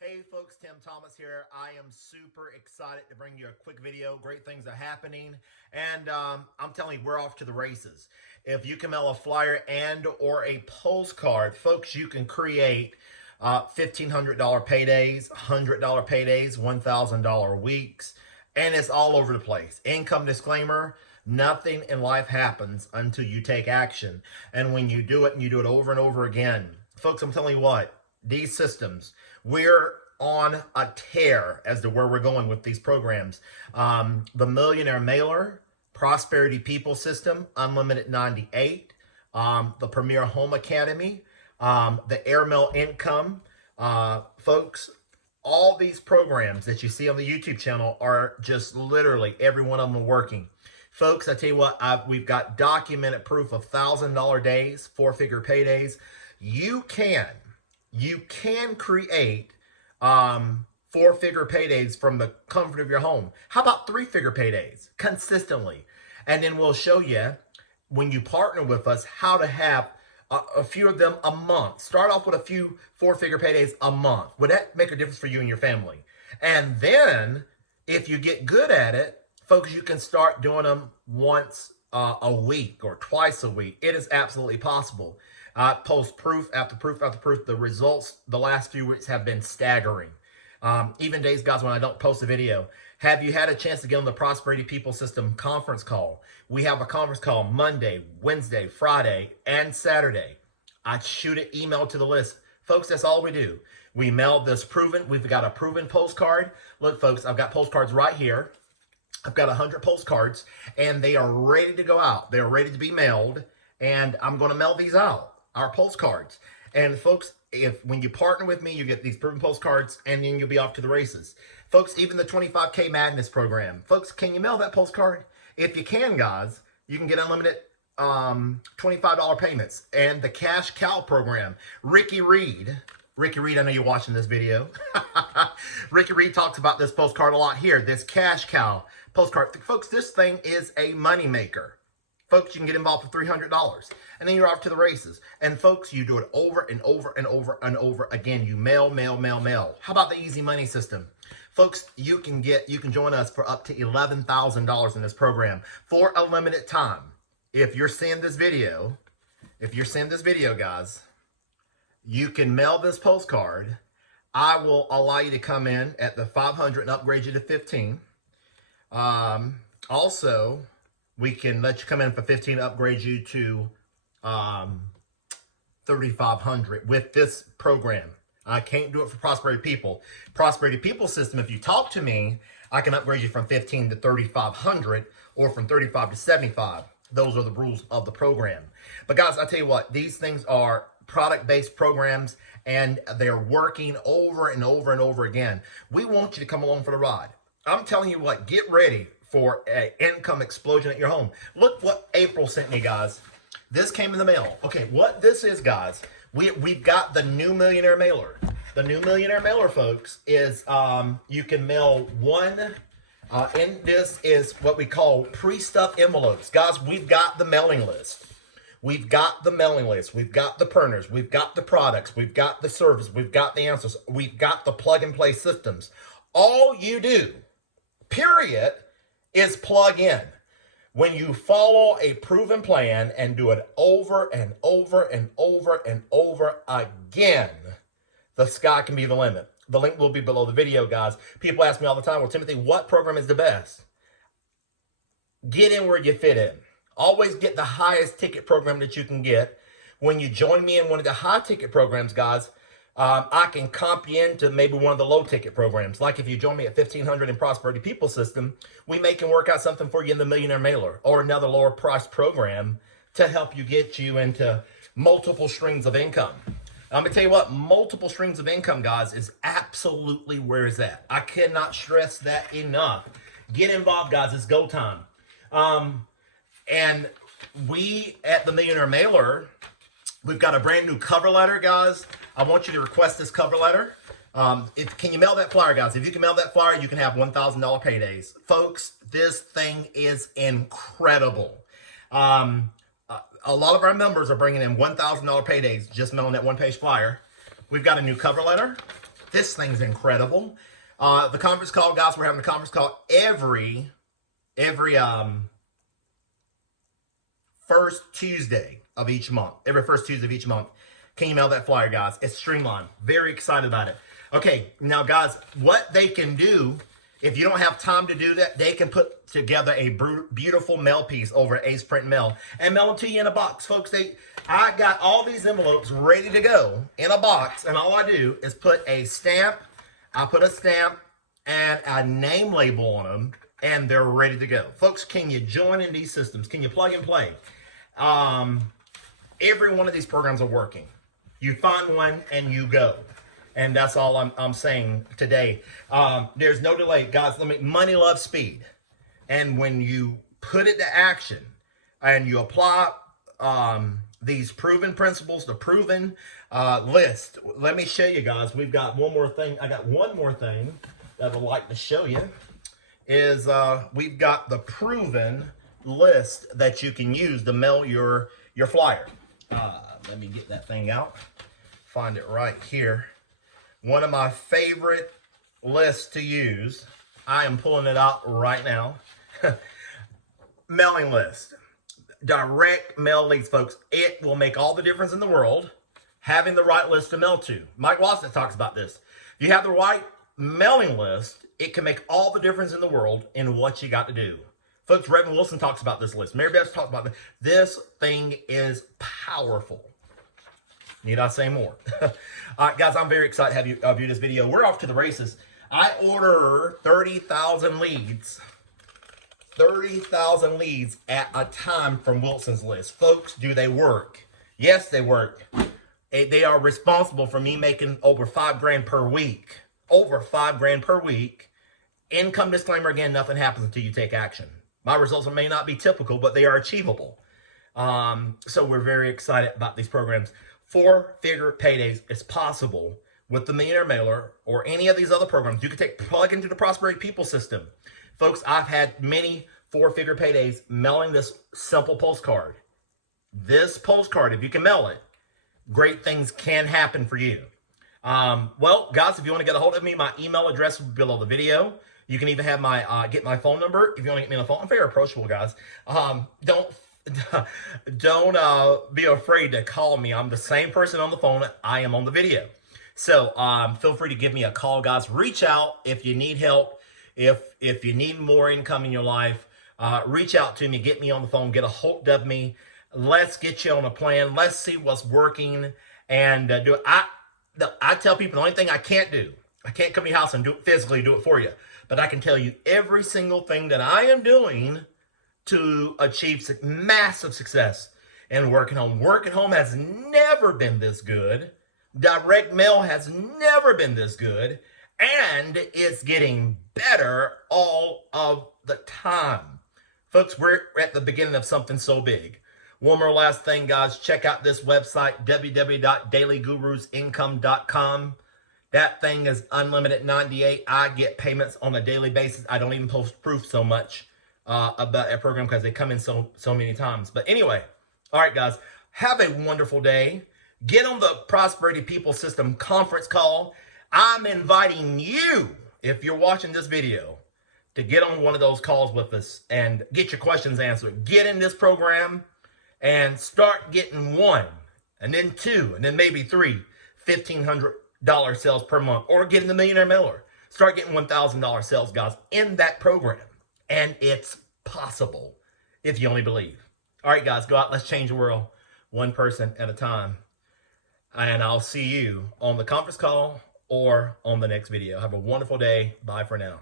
Hey folks, Tim Thomas here. I am super excited to bring you a quick video. Great things are happening, and I'm telling you, we're off to the races. If you can mail a flyer and or a postcard, folks, you can create $1,500 paydays, $100 paydays, $1,000 weeks, and it's all over the place. Income disclaimer: nothing in life happens until you take action, and when you do it, and you do it over and over again, folks, I'm telling you what. These systems, we're on a tear as to where we're going with these programs. The Millionaire Mailer, Prosperity People System, Unlimited 98, the Premier Home Academy, the Airmail Income. Folks, all these programs that you see on the YouTube channel are just literally every one of them working. Folks, I tell you what, we've got documented proof of $1,000 days, four-figure paydays. You can create four-figure paydays from the comfort of your home. How about three-figure paydays consistently? And then we'll show you, when you partner with us, how to have a few of them a month. Start off with a few four-figure paydays a month. Would that make a difference for you and your family? And then, if you get good at it, folks, you can start doing them once a week or twice a week. It is absolutely possible. Post proof after proof after proof. The results the last few weeks have been staggering. Even days, guys, when I don't post a video. Have you had a chance to get on the Prosperity People System conference call? We have a conference call Monday, Wednesday, Friday, and Saturday. I shoot an email to the list. Folks, that's all we do. We mail this proven. We've got a proven postcard. Look, folks, I've got postcards right here. I've got 100 postcards, and they are ready to go out. They're ready to be mailed, and I'm going to mail these out, our postcards. And folks, when you partner with me, you get these proven postcards, and then you'll be off to the races. Folks, even the 25K Madness program. Folks, can you mail that postcard? If you can, guys, you can get unlimited $25 payments. And the Cash Cow program. Ricky Reed, I know you're watching this video. Ricky Reed talks about this postcard a lot here. This Cash Cow postcard. Folks, this thing is a money maker. Folks, you can get involved for $300. And then you're off to the races. And folks, you do it over and over and over and over again. You mail. How about the easy money system? Folks, you can join us for up to $11,000 in this program for a limited time. If you're seeing this video, guys, you can mail this postcard. I will allow you to come in at the 500 and upgrade you to 15. Also, we can let you come in for 15, upgrade you to 3,500 with this program. I can't do it for Prosperity People. Prosperity People System, if you talk to me, I can upgrade you from 15 to 3,500 or from 35 to 75. Those are the rules of the program. But guys, I tell you what, these things are product-based programs, and they're working over and over and over again. We want you to come along for the ride. I'm telling you what, get ready for an income explosion at your home. Look what April sent me, guys. This came in the mail. Okay, what this is, guys, we've got the new Millionaire Mailer. The new Millionaire Mailer, folks, is you can mail one. And this is what we call pre-stuffed envelopes. Guys, we've got the mailing list. We've got the mailing list. We've got the printers. We've got the products. We've got the service. We've got the answers. We've got the plug-and-play systems. All you do, period, is plug in. When you follow a proven plan and do it over and over and over and over again, the sky can be the limit. The link will be below the video, guys. People ask me all the time, well, Timothy, what program is the best? Get in where you fit in. Always get the highest ticket program that you can get. When you join me in one of the high ticket programs, guys, I can comp you into maybe one of the low ticket programs. Like if you join me at 1,500 in Prosperity People System, we may can work out something for you in the Millionaire Mailer or another lower price program to help you get you into multiple streams of income. I'm going to tell you what, multiple streams of income, guys, is absolutely where it's at. I cannot stress that enough. Get involved, guys. It's go time. And we, at the Millionaire Mailer, we've got a brand new cover letter, guys. I want you to request this cover letter. Can you mail that flyer, guys? If you can mail that flyer, you can have $1,000 paydays. Folks, this thing is incredible. A lot of our members are bringing in $1,000 paydays just mailing that one-page flyer. We've got a new cover letter. This thing's incredible. The conference call, guys, we're having a conference call every first Tuesday of each month. Every first Tuesday of each month. Can you mail that flyer, guys? It's streamlined. Very excited about it. Okay, now, guys, what they can do, if you don't have time to do that, they can put together a beautiful mail piece over Ace Print Mail and mail them to you in a box. Folks, I got all these envelopes ready to go in a box, and all I do is put a stamp. I put a stamp and a name label on them, and they're ready to go. Folks, can you join in these systems? Can you plug and play? Every one of these programs are working. You find one and you go. And that's all I'm saying today. There's no delay. Guys, money loves speed. And when you put it to action and you apply these proven principles, the proven list. Let me show you, guys. We've got one more thing. I got one more thing that I'd like to show you is we've got the proven list that you can use to mail your flyer. Let me get that thing out. Find it right here. One of my favorite lists to use. I am pulling it out right now. Mailing list. Direct mail leads, folks. It will make all the difference in the world having the right list to mail to. Mike Watson talks about this. If you have the right mailing list, it can make all the difference in the world in what you got to do. Folks, Reverend Wilson talks about this list. Mary Beth talks about this. This thing is powerful. Need I say more? All right, guys, I'm very excited to have you view this video. We're off to the races. I order 30,000 leads. 30,000 leads at a time from Wilson's list. Folks, do they work? Yes, they work. They are responsible for me making over $5 grand per week. Over $5 grand per week. Income disclaimer again, nothing happens until you take action. My results may not be typical, but they are achievable. So we're very excited about these programs. 4-figure paydays is possible with the Millionaire Mailer or any of these other programs. You can plug into the Prosperity People System. Folks, I've had many 4-figure paydays mailing this simple postcard. This postcard, if you can mail it, great things can happen for you. Well, guys, if you want to get a hold of me, my email address will be below the video. You can even have my get my phone number if you want to get me on the phone. I'm very approachable, guys. Don't be afraid to call me. I'm the same person on the phone I am on the video. So feel free to give me a call, guys. Reach out if you need help. If you need more income in your life, reach out to me. Get me on the phone. Get a hold of me. Let's get you on a plan. Let's see what's working and do it. I tell people the only thing I can't do, I can't come to your house and physically do it for you. But I can tell you every single thing that I am doing to achieve massive success in working home. Working home has never been this good. Direct mail has never been this good. And it's getting better all of the time. Folks, we're at the beginning of something so big. One more last thing, guys. Check out this website, www.dailygurusincome.com. That thing is unlimited 98. I get payments on a daily basis. I don't even post proof so much about that program because they come in so many times. But anyway, all right, guys, have a wonderful day. Get on the Prosperity People System conference call. I'm inviting you, if you're watching this video, to get on one of those calls with us and get your questions answered. Get in this program and start getting 1, and then 2, and then maybe 3 $1,500 sales per month, or getting the Millionaire Mailer. Start getting $1,000 sales, guys, in that program. And it's possible if you only believe. All right, guys, go out. Let's change the world one person at a time. And I'll see you on the conference call or on the next video. Have a wonderful day. Bye for now.